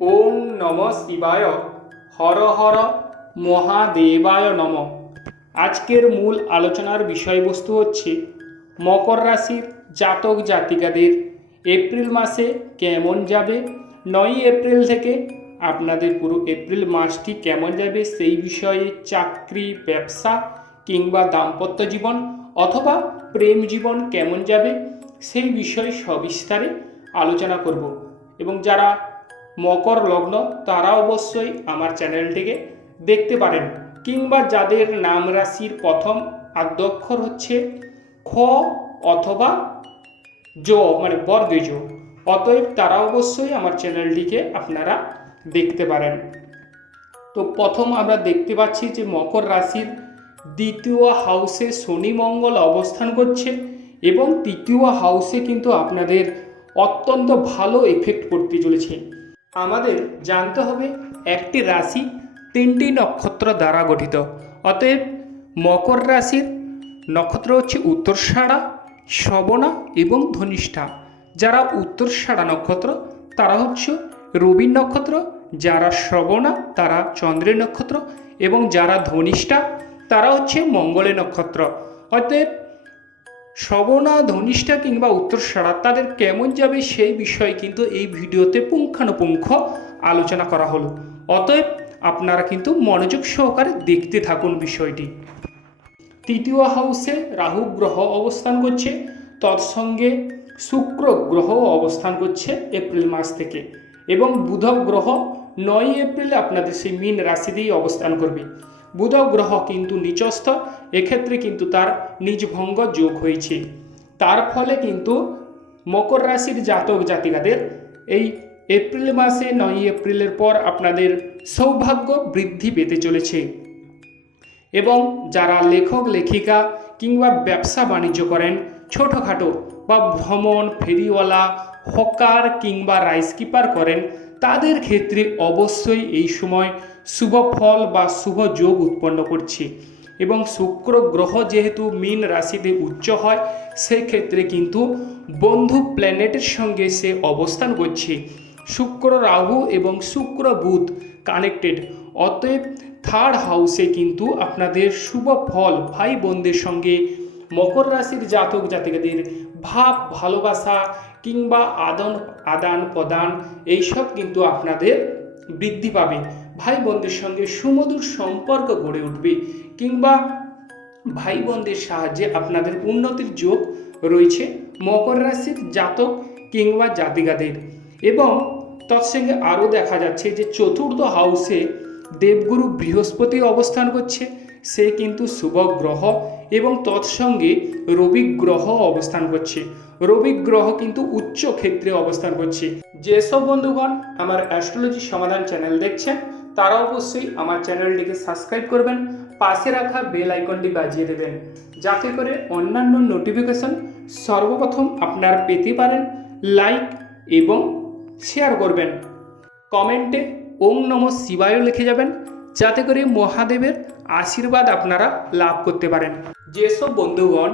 ওম নম শিবায়। হর হর মহাদেবায় নম। আজকের মূল আলোচনার বিষয়বস্তু হচ্ছে মকর রাশির জাতক জাতিকাদের এপ্রিল মাসে কেমন যাবে নয় এপ্রিল থেকে আপনাদের পুরো এপ্রিল মাসটি কেমন যাবে সেই বিষয়ে চাকরি, ব্যবসা কিংবা দাম্পত্য জীবন অথবা প্রেম জীবন কেমন যাবে সেই বিষয়ে সবিস্তারে আলোচনা করব। এবং যারা মকর লগ্ন, তারা অবশ্যই আমার চ্যানেলটিকে দেখতে পারেন। কিংবা যাদের নাম রাশির প্রথম আদ্যক্ষর হচ্ছে খ অথবা জ মানে বর্গে অতএব তারা অবশ্যই আমার চ্যানেলটিকে আপনারা দেখতে পারেন। তো প্রথম আমরা দেখতে পাচ্ছি যে মকর রাশির দ্বিতীয় হাউসে শনি মঙ্গল অবস্থান করছে এবং তৃতীয় হাউসে কিন্তু আপনাদের অত্যন্ত ভালো এফেক্ট পড়তে চলেছে। আমাদের জানতে হবে একটি রাশি তিনটি নক্ষত্র দ্বারা গঠিত। অতএব মকর রাশির নক্ষত্র হচ্ছে উত্তরসাড়া শ্রবণা এবং ধনিষ্ঠা। যারা উত্তরসাড়া নক্ষত্র, তারা হচ্ছে রবির নক্ষত্র, যারা শ্রবণা তারা চন্দ্রের নক্ষত্র এবং যারা ধনিষ্ঠা, তারা হচ্ছে মঙ্গলের নক্ষত্র। অতএব শ্রবণা ধনিষ্ঠা কিংবা উত্তরসাড়া তাদের কেমন যাবে সেই বিষয়ে কিন্তু এই ভিডিওতে পুঙ্খানুপুঙ্খ আলোচনা করা হলো। অতএব আপনারা কিন্তু মনোযোগ সহকারে দেখতে থাকুন বিষয়টি। তৃতীয় হাউসে রাহু গ্রহ অবস্থান করছে, তৎসঙ্গে শুক্র গ্রহ অবস্থান করছে এপ্রিল মাস থেকে এবং বুধ গ্রহ নয় এপ্রিলে আপনাদের সেই মীন রাশিতেই অবস্থান করবে। বুধ গ্রহ কিন্তু নিচস্থ, এক্ষেত্রে কিন্তু তার নিজভঙ্গ যোগ হয়েছে। তার ফলে কিন্তু মকর রাশির জাতক জাতিকাদের এই এপ্রিল মাসে নয় এপ্রিলের পর আপনাদের সৌভাগ্য বৃদ্ধি পেতে চলেছে। এবং যারা লেখক, লেখিকা কিংবা ব্যবসা বাণিজ্য করেন, ছোটোখাটো বা ভ্রমণ, ফেরিওয়ালা, হকার কিংবা রাইস কিপার করেন, তাদের ক্ষেত্রে অবশ্যই এই সময় শুভ ফল বা শুভ যোগ উৎপন্ন করছে। এবং শুক্র গ্রহ যেহেতু মীন রাশিতে উচ্চ হয়, সেক্ষেত্রে কিন্তু বন্ধু প্ল্যানেটের সঙ্গে সে অবস্থান করছে। শুক্র রাহু এবং শুক্র বুধ কানেক্টেড। অতএব থার্ড হাউসে কিন্তু আপনাদের শুভ ফল ভাই বোনদের সঙ্গে, মকর রাশির জাতক জাতিকাদের ভাব, ভালোবাসা কিংবা আদান আদান প্রদান এইসব কিন্তু আপনাদের বৃদ্ধি পাবে। ভাই বোনদের সঙ্গে সুমধুর সম্পর্ক গড়ে উঠবে কিংবা ভাই বোনদের সাহায্যে আপনাদের উন্নতির যোগ রয়েছে মকর রাশির জাতক কিংবা জাতিকাদের। এবং তৎসঙ্গে আরও দেখা যাচ্ছে যে চতুর্থ হাউসে দেবগুরু বৃহস্পতি অবস্থান করছে। সে কিন্তু শুভ গ্রহ এবং তৎসঙ্গে রবি গ্রহ অবস্থান করছে। রবি গ্রহ কিন্তু উচ্চ ক্ষেত্রে অবস্থান করছে। যেসব বন্ধুগণ আমার অ্যাস্ট্রোলজি সমাধান চ্যানেল দেখছেন, তারা অবশ্যই আমার চ্যানেলটিকে সাবস্ক্রাইব করবেন, পাশে রাখা বেল আইকনটি বাজিয়ে দেবেন, যাতে করে অন্যান্য নোটিফিকেশন সর্বপ্রথম আপনারা পেতে পারেন লাইক এবং শেয়ার করবেন। কমেন্টে ওম নম শিবায় লিখে যাবেন যাতে করে মহাদেবের আশীর্বাদ আপনারা লাভ করতে পারেন। যেসব বন্ধুগণ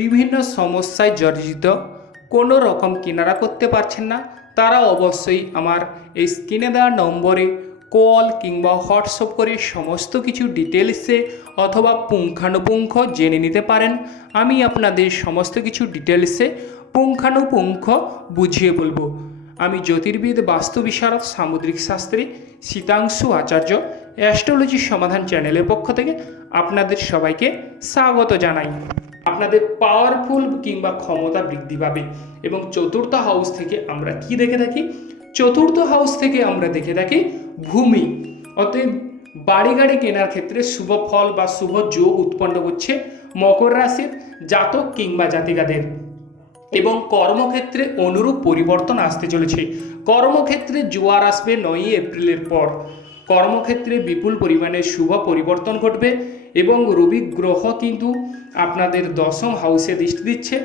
বিভিন্ন সমস্যায় জর্জিত, কোনো রকম কিনারা করতে পারছেন না, তারা অবশ্যই আমার এই স্ক্রিনে দেওয়া নম্বরে কল কিংবা হোয়াটসঅ্যাপ করে সমস্ত কিছু ডিটেলসে অথবা পুঙ্খানুপুঙ্খ জেনে নিতে পারেন। আমি আপনাদের সমস্ত কিছু ডিটেলসে পুঙ্খানুপুঙ্খ বুঝিয়ে বলব। আমি জ্যোতির্বিদ বাস্তু বিশারদ সামুদ্রিক শাস্ত্রী শীতাংশু আচার্য অ্যাস্ট্রোলজি সমাধান চ্যানেলের পক্ষ থেকে আপনাদের সবাইকে স্বাগত জানাই। আপনাদের পাওয়ারফুল কিংবা ক্ষমতা বৃদ্ধি পাবে এবং চতুর্থ হাউস থেকে আমরা কি দেখে থাকি? চতুর্থ হাউস থেকে আমরা দেখে থাকি ভূমি। অতএব বাড়ি গাড়ি কেনার ক্ষেত্রে শুভ ফল বা শুভ যোগ উৎপন্ন করছে মকর রাশির জাতক কিংবা জাতিকাদের। এবং কর্মক্ষেত্রে অনুরূপ পরিবর্তন আসতে চলেছে। কর্মক্ষেত্রে জোয়ার আসবে নয়ই এপ্রিলের পর। কর্মক্ষেত্রে বিপুল পরিমাণে শুভ পরিবর্তন ঘটবে এবং রবি গ্রহ কিন্তু আপনাদের দশম হাউসে দৃষ্টি দিচ্ছে।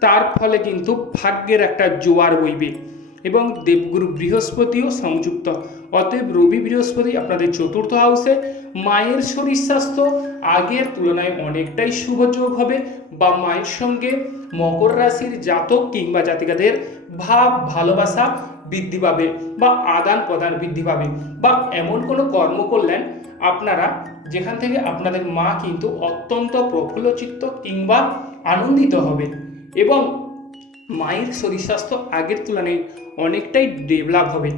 তার ফলে কিন্তু ভাগ্যের একটা জোয়ার বইবে এবং দেবগুরু বৃহস্পতিও সংযুক্ত। অতএব রবি বৃহস্পতি আপনাদের চতুর্থ হাউসে মায়ের শরীর স্বাস্থ্য আগের তুলনায় অনেকটাই শুভযোগ হবে বা মায়ের সঙ্গে মকর রাশির জাতক কিংবা জাতিকাদের ভাব, ভালোবাসা বৃদ্ধি পাবে বা আদান প্রদান বৃদ্ধি পাবে বা এমন কোনো কর্ম করলেন আপনারা যেখান থেকে আপনাদের মা কিন্তু অত্যন্ত প্রফুল্লচিত্ত কিংবা আনন্দিত হবে এবং মায়ের শরীর স্বাস্থ্য আগের তুলনায় অনেকটাই ডেভেলপ হবে।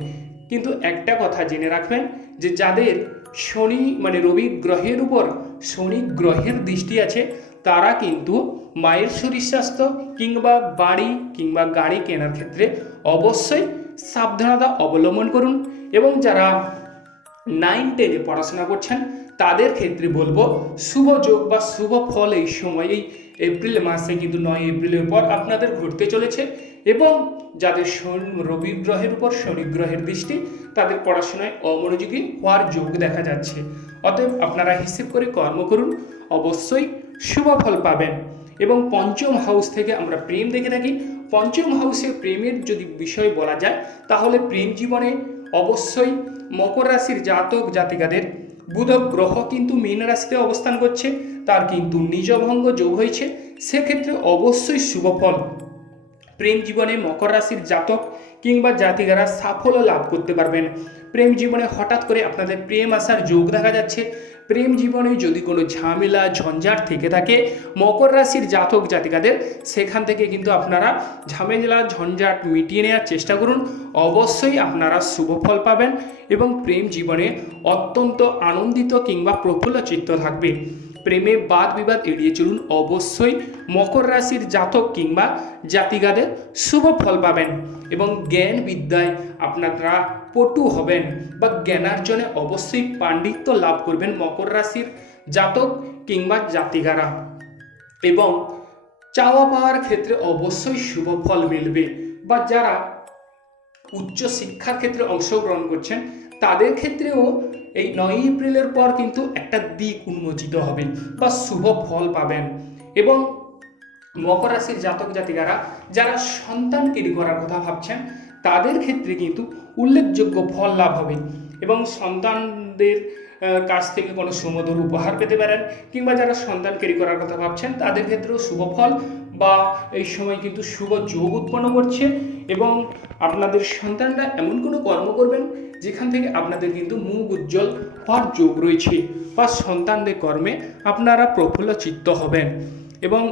কিন্তু একটা কথা জেনে রাখবেন যে যাদের শনি মানে রবি গ্রহের উপর শনি গ্রহের দৃষ্টি আছে, তারা কিন্তু মায়ের শরীর স্বাস্থ্য কিংবা বাড়ি কিংবা গাড়ি কেনার ক্ষেত্রে অবশ্যই সাবধানতা অবলম্বন করুন এবং যারা নাইন টেনে পড়াশোনা করছেন, তাদের ক্ষেত্রে বলব শুভ যোগ বা শুভ ফল এই সময় এই এপ্রিল মাসে কিন্তু নয় এপ্রিলের পর আপনাদের ঘটতে চলেছে এবং যাদের রবি গ্রহের উপর শনি গ্রহের দৃষ্টি, তাদের পড়াশোনায় অমনোযোগী হওয়ার যোগ দেখা যাচ্ছে। অতএব আপনারা হিসেব করে কর্ম করুন, অবশ্যই শুভ ফল পাবেন। এবং পঞ্চম হাউস থেকে আমরা প্রেম দেখে থাকি। পঞ্চম হাউসে প্রেমের যদি বিষয় বলা যায়, তাহলে প্রেম জীবনে অবশ্যই মকর রাশির জাতক জাতিকাদের বুধ গ্রহ কিন্তু মীন রাশিতে অবস্থান করছে, তার কিন্তু নিজভঙ্গ যোগ হয়েছে। সেক্ষেত্রে অবশ্যই শুভ ফল। প্রেম জীবনে মকর রাশির জাতক কিংবা জাতিকারা সাফল্য লাভ করতে পারবেন। প্রেম জীবনে হঠাৎ করে আপনাদের প্রেম আসার যোগ দেখা যাচ্ছে। প্রেম জীবনে যদি কোনো ঝামেলা, ঝঞ্ঝাট থেকে থাকে, মকর রাশির জাতক জাতিকাদের, সেখান থেকে কিন্তু আপনারা ঝামেলা, ঝঞ্ঝাট মিটিয়ে নেওয়ার চেষ্টা করুন। অবশ্যই আপনারা শুভ ফল পাবেন এবং প্রেম জীবনে অত্যন্ত আনন্দিত কিংবা প্রফুল্ল চিত্ত থাকবে। প্রেমে বাদ বিবাদ এড়িয়ে চলুন। অবশ্যই মকর রাশির জাতক কিংবা জাতিগাদের শুভ ফল পাবেন এবং জ্ঞান বিদ্যায় আপনারা পটু হবেন বা জ্ঞানার্জনে অবশ্যই পাণ্ডিত্য লাভ করবেন মকর রাশির জাতক কিংবা জাতিগারা এবং চাওয়া পাওয়ার ক্ষেত্রে অবশ্যই শুভ ফল মিলবে বা যারা উচ্চ শিক্ষার ক্ষেত্রে অংশগ্রহণ করছেন, তাদের ক্ষেত্রেও এই নয় এপ্রিলের পর কিন্তু একটা দিক উন্মোচিত হবে বা শুভ ফল পাবেন। এবং মকর রাশির জাতক জাতিকারা, যারা সন্তান তৈরি করার কথা ভাবছেন তাদের ক্ষেত্রে কিন্তু উল্লেখযোগ্য ফল লাভ হবে এবং সন্তানদের কাছ থেকে কোনো সুমধুর উপহার পেতে পারেন কিংবা যারা সন্তান ক্যারি করার কথা ভাবছেন, তাদের ক্ষেত্রেও শুভ ফল বা এই সময় কিন্তু শুভ যোগ উৎপন্ন করছে এবং আপনাদের সন্তানরা এমন কোনো কর্ম করবেন যেখান থেকে আপনাদের কিন্তু মুখ উজ্জ্বল হওয়ার যোগ রয়েছে বা সন্তানদের কর্মে আপনারা প্রফুল্ল চিত্ত হবেন এবং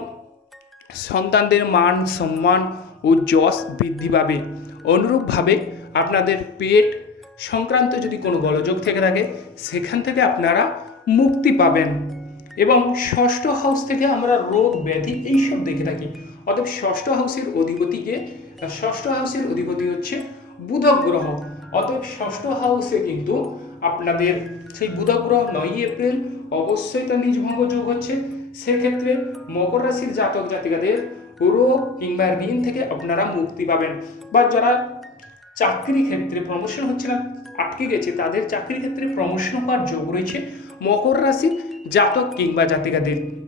সন্তানদের মান, সম্মান ও যশ বৃদ্ধি পাবে। অনুরূপভাবে আপনাদের পেট সংক্রান্ত যদি কোনো গোলযোগ থেকে থাকে, সেখান থেকে আপনারা মুক্তি পাবেন। এবং ষষ্ঠ হাউস থেকে আমরা রোগ ব্যাধি এইসব দেখে থাকি। অতএব ষষ্ঠ হাউসের অধিপতিকে, ষষ্ঠ হাউসের অধিপতি হচ্ছে বুধ গ্রহ। অতএব ষষ্ঠ হাউসে কিন্তু আপনাদের সেই বুধ গ্রহ নয় এপ্রিল অবশ্যই তার নিজভঙ্গ যোগ হচ্ছে। সেক্ষেত্রে মকর রাশির জাতক জাতিকাদের রোগ কিংবা ঋণ থেকে আপনারা মুক্তি পাবেন। বা যারা চাকরি ক্ষেত্রে প্রমোশন হচ্ছে না, আটকে গেছে, তাদের চাকরি ক্ষেত্রে প্রমোশন হওয়ার যোগ রয়েছে মকর রাশির জাতক কিংবা জাতিকাদের।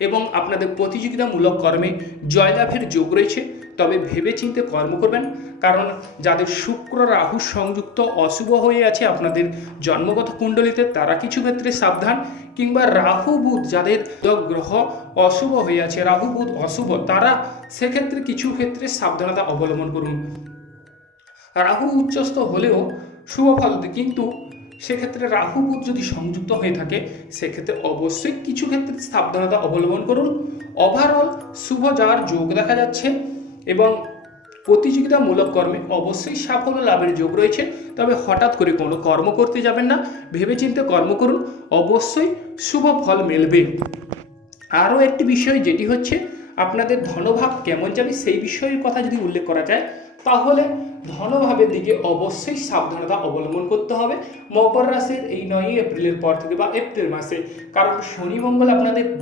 এবং আপনাদের প্রতিযোগিতামূলক কর্মে জয়লাভের যোগ রয়েছে। তবে ভেবেচিন্তে কর্ম করবেন, কারণ যাদের শুক্র রাহু সংযুক্ত অশুভ হয়ে আছে আপনাদের জন্মগত কুণ্ডলিতে, তারা কিছু ক্ষেত্রে সাবধান। কিংবা রাহু বুধ, যাদের গ্রহ অশুভ হয়ে আছে, রাহু বুধ অশুভ, তারা সেক্ষেত্রে কিছু ক্ষেত্রে সাবধানতা অবলম্বন করুন। রাহু উচ্চস্থ হলেও শুভ ফল কিন্তু সেক্ষেত্রে রাহু বুধ যদি সংযুক্ত হয়ে থাকে, সেক্ষেত্রে অবশ্যই কিছু ক্ষেত্রে সাবধানতা অবলম্বন করুন। ওভারঅল শুভ যাওয়ার যোগ দেখা যাচ্ছে। এবং প্রতিযোগিতামূলক কর্মে অবশ্যই সাফল্য লাভের যোগ রয়েছে। তবে হঠাৎ করে কোনো কর্ম করতে যাবেন না। ভেবেচিন্তে কর্ম করুন। অবশ্যই শুভ ফল মেলবে। আরও একটি বিষয় যেটি হচ্ছে, আপনাদের ধনভাব কেমন যাবে সেই বিষয়ের কথা যদি উল্লেখ করা যায়, তাহলে ধনভাবের দিকে অবশ্যই সাবধানতা অবলম্বন করতে হবে। মকর রাশির এই নয় এপ্রিলের পর থেকে বা এপ্রিল মাসে, কারণ শনি মঙ্গল আপনাদের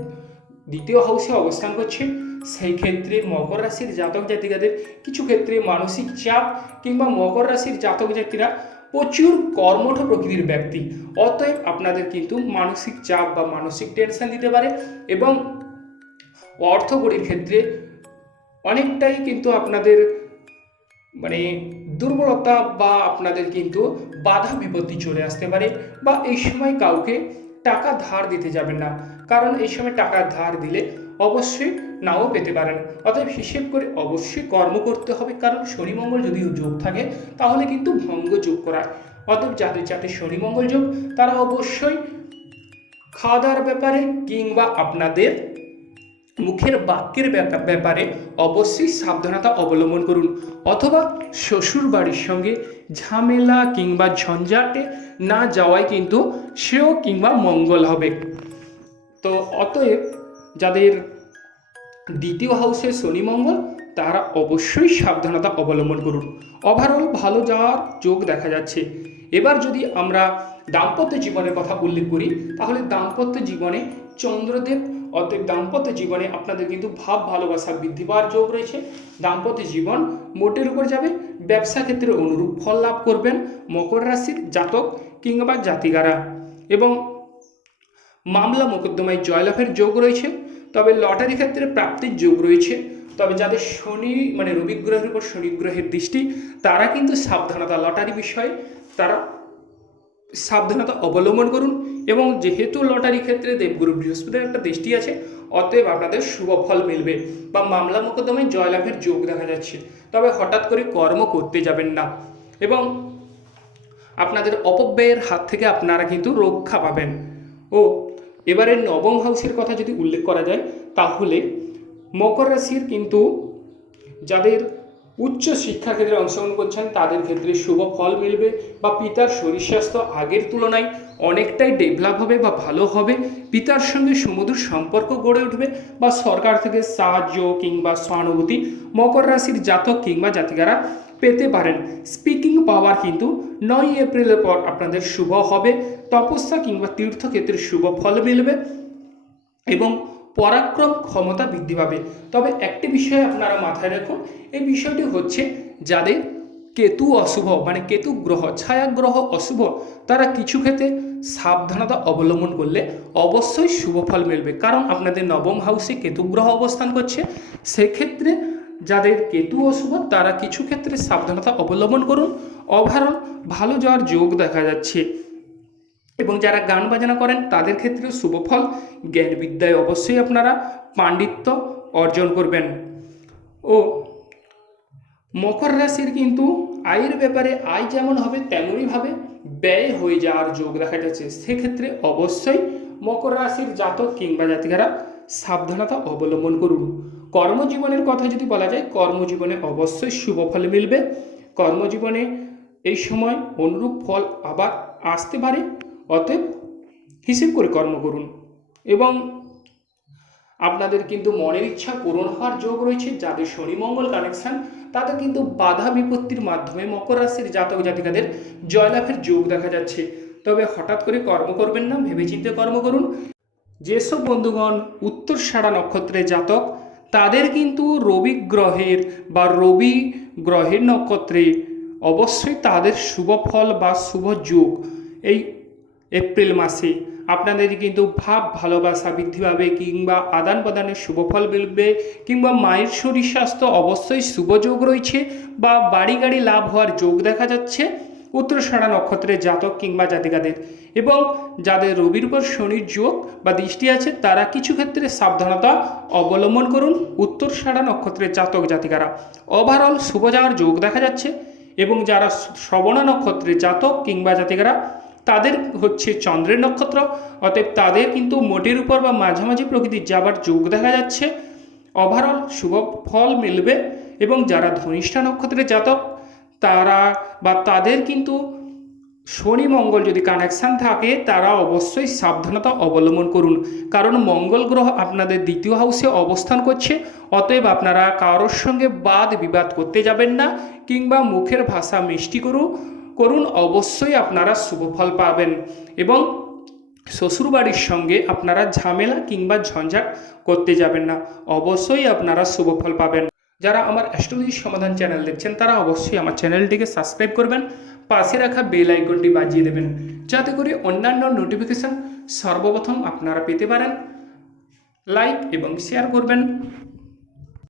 দ্বিতীয় হাউসে অবস্থান করছে। সেই ক্ষেত্রে মকর রাশির জাতক জাতিকাদের কিছু ক্ষেত্রে মানসিক চাপ কিংবা মকর রাশির জাতক জাতিরা প্রচুর কর্মঠ প্রকৃতির ব্যক্তি। অতএব আপনাদের কিন্তু মানসিক চাপ বা মানসিক টেনশন দিতে পারে এবং অর্থকরীর ক্ষেত্রে অনেকটাই কিন্তু আপনাদের মানে দুর্বলতা বা আপনাদের কিন্তু বাধা বিপত্তি চলে আসতে পারে বা এই সময় কাউকে টাকা ধার দিতে যাবেন না। কারণ এই সময় টাকা ধার দিলে অবশ্যই নাও পেতে পারেন। অতএব হিসেব করে অবশ্যই কর্ম করতে হবে, কারণ শনি মঙ্গল যদি যোগ থাকে, তাহলে কিন্তু ভঙ্গ যোগ করায়। অতএব যাদের যাদের শনি মঙ্গল যোগ, তারা অবশ্যই খাওয়া দাওয়ার ব্যাপারে কিংবা আপনাদের মুখের বাক্যের ব্যাপা- ব্যাপারে অবশ্যই সাবধানতা অবলম্বন করুন। অথবা শ্বশুর বাড়ির সঙ্গে ঝামেলা কিংবা ঝঞ্ঝাটে না যাওয়াই কিন্তু শ্রেয় কিংবা মঙ্গল হবে। তো অতএব যাদের দ্বিতীয় হাউসে শনি মঙ্গল, তারা অবশ্যই সাবধানতা অবলম্বন করুন। ওভারঅল ভালো যাওয়ার যোগ দেখা যাচ্ছে। এবার যদি আমরা দাম্পত্য জীবনের কথা উল্লেখ করি, তাহলে দাম্পত্য জীবনে চন্দ্রদেব, অতএব দাম্পত্য জীবনে আপনাদের কিন্তু ভাব, ভালোবাসা বৃদ্ধি পাওয়ার যোগ রয়েছে। দাম্পত্য জীবন মোটের উপর যাবে, ব্যবসা ক্ষেত্রে অনুরূপ ফল লাভ করবেন মকর রাশির জাতক কিংবা জাতিকারা। এবং মামলা মোকদ্দমায় জয়লাভের যোগ রয়েছে, তবে লটারি ক্ষেত্রে প্রাপ্তির যোগ রয়েছে, তবে যাদের শনি মানে রবি গ্রহের উপর শনি গ্রহের দৃষ্টি, তারা কিন্তু সাবধানতা লটারি বিষয়ে, তারা সাবধানতা অবলম্বন করুন এবং যেহেতু লটারি ক্ষেত্রে দেবগুরু বৃহস্পতির একটা দৃষ্টি আছে, অতএব আপনাদের শুভ ফল মিলবে বা মামলা মোকদ্দমায় জয়লাভের যোগ দেখা যাচ্ছে, তবে হঠাৎ করে কর্ম করতে যাবেন না এবং আপনাদের অপব্যয়ের হাত থেকে আপনারা কিন্তু রক্ষা পাবেন। ও এবারে নবম হাউসের কথা যদি উল্লেখ করা যায়, তাহলে মকর রাশির কিন্তু যাদের উচ্চ শিক্ষা ক্ষেত্রে অংশগ্রহণ করছেন, তাদের ক্ষেত্রে শুভ ফল মিলবে বা পিতার শরীর স্বাস্থ্য আগের তুলনায় অনেকটাই ডেভেলপ হবে বা ভালো হবে। পিতার সঙ্গে সুমধুর সম্পর্ক গড়ে উঠবে বা সরকার থেকে সাহায্য কিংবা সহানুভূতি মকর রাশির জাতক কিংবা জাতিকারা পেতে পারেন। স্পিকিং পাওয়ার কিন্তু নয় এপ্রিলের পর আপনাদের শুভ হবে। তপস্যা কিংবা তীর্থক্ষেত্রে শুভ ফল মিলবে এবং পরাক্রম ক্ষমতা বৃদ্ধি পাবে। তবে একটি বিষয় আপনারা মাথায় রাখুন, এই বিষয়টি হচ্ছে যাদের কেতু অশুভ মানে কেতু গ্রহ, ছায়া গ্রহ অশুভ, তারা কিছু ক্ষেত্রে সাবধানতা অবলম্বন করলে অবশ্যই শুভ ফল মিলবে। কারণ আপনাদের নবম হাউসে কেতু গ্রহ অবস্থান করছে। সেক্ষেত্রে যাদের কেতু অশুভ তারা কিছু ক্ষেত্রে সাবধানতা অবলম্বন করুন। ওভারঅল ভালো যাওয়ার যোগ দেখা যাচ্ছে। এবং যারা গান বাজনা করেন, তাদের ক্ষেত্রেও শুভফল জ্ঞান বিদ্যায় অবশ্যই আপনারা পাণ্ডিত্য অর্জন করবেন। ও, মকর রাশির কিন্তু আয়ের ব্যাপারে আয় যেমন হবে, তেমনইভাবে ব্যয় হয়ে যাওয়ার যোগ দেখা যাচ্ছে। সেক্ষেত্রে অবশ্যই মকর রাশির জাতক কিংবা জাতিকারা সাবধানতা অবলম্বন করুন। কর্মজীবনের কথা যদি বলা যায়, কর্মজীবনে অবশ্যই শুভ ফল মিলবে। কর্মজীবনে এই সময় অনুরূপ ফল আবার আসতে পারে, অতএব হিসেব করে কর্ম করুন। এবং আপনাদের কিন্তু মনের ইচ্ছা পূরণ হওয়ার যোগ রয়েছে, যাদের শনি মঙ্গল কানেকশন তাদের কিন্তু বাধা বিপত্তির মাধ্যমে মকর রাশির জাতক জাতিকাদের জয়লাভের যোগ দেখা যাচ্ছে। তবে হঠাৎ করে কর্ম করবেন না, ভেবেচিন্তে কর্ম করুন। যেসব বন্ধুগণ উত্তর সাড়া নক্ষত্রের জাতক তাদের কিন্তু রবি গ্রহের বা রবি গ্রহের নক্ষত্রে অবশ্যই তাদের শুভ ফল বা শুভ যোগ এই এপ্রিল মাসে। আপনাদের কিন্তু ভাব ভালোবাসা বৃদ্ধি পাবে কিংবা আদান প্রদানের শুভ ফল মিলবে কিংবা মায়ের শরীর স্বাস্থ্য অবশ্যই শুভ যোগ রয়েছে বা বাড়ি গাড়ি লাভ হওয়ার যোগ দেখা যাচ্ছে। উত্তরসাড়া নক্ষত্রের জাতক কিংবা জাতিকাদের। এবং যাদের রবির উপর শনির যোগ বা দৃষ্টি আছে, তারা কিছু ক্ষেত্রে সাবধানতা অবলম্বন করুন উত্তরসাড়া নক্ষত্রের জাতক জাতিকারা। ওভারঅল শুভ যাওয়ার যোগ দেখা যাচ্ছে এবং যারা শ্রবণা নক্ষত্রের জাতক কিংবা জাতিকারা, তাদের হচ্ছে চন্দ্রের নক্ষত্র। অতএব তাদের কিন্তু মোটের উপর বা মাঝামাঝি প্রকৃতির যাবার যোগ দেখা যাচ্ছে। ওভারঅল শুভ ফল মিলবে এবং যারা ধনিষ্ঠা নক্ষত্রের জাতক তারা বা তাদের কিন্তু শনি মঙ্গল যদি কানেকশান থাকে, তারা অবশ্যই সাবধানতা অবলম্বন করুন। কারণ মঙ্গল গ্রহ আপনাদের দ্বিতীয় হাউসে অবস্থান করছে, অতএব আপনারা কারোর সঙ্গে বাদ বিবাদ করতে যাবেন না কিংবা মুখের ভাষা মিষ্টি করুন করুন, অবশ্যই আপনারা শুভ ফল পাবেন। এবং শ্বশুরবাড়ির সঙ্গে আপনারা ঝামেলা কিংবা ঝঞ্ঝাট করতে যাবেন না, অবশ্যই আপনারা শুভ ফল পাবেন। যারা আমার অ্যাস্ট্রোলজি সমাধান চ্যানেল দেখছেন, তারা অবশ্যই আমার চ্যানেলটিকে সাবস্ক্রাইব করবেন, পাশে রাখা বেল আইকনটি বাজিয়ে দেবেন, যাতে করে অন্যান্য নোটিফিকেশন সর্বপ্রথম আপনারা পেতে পারেন। লাইক এবং শেয়ার করবেন।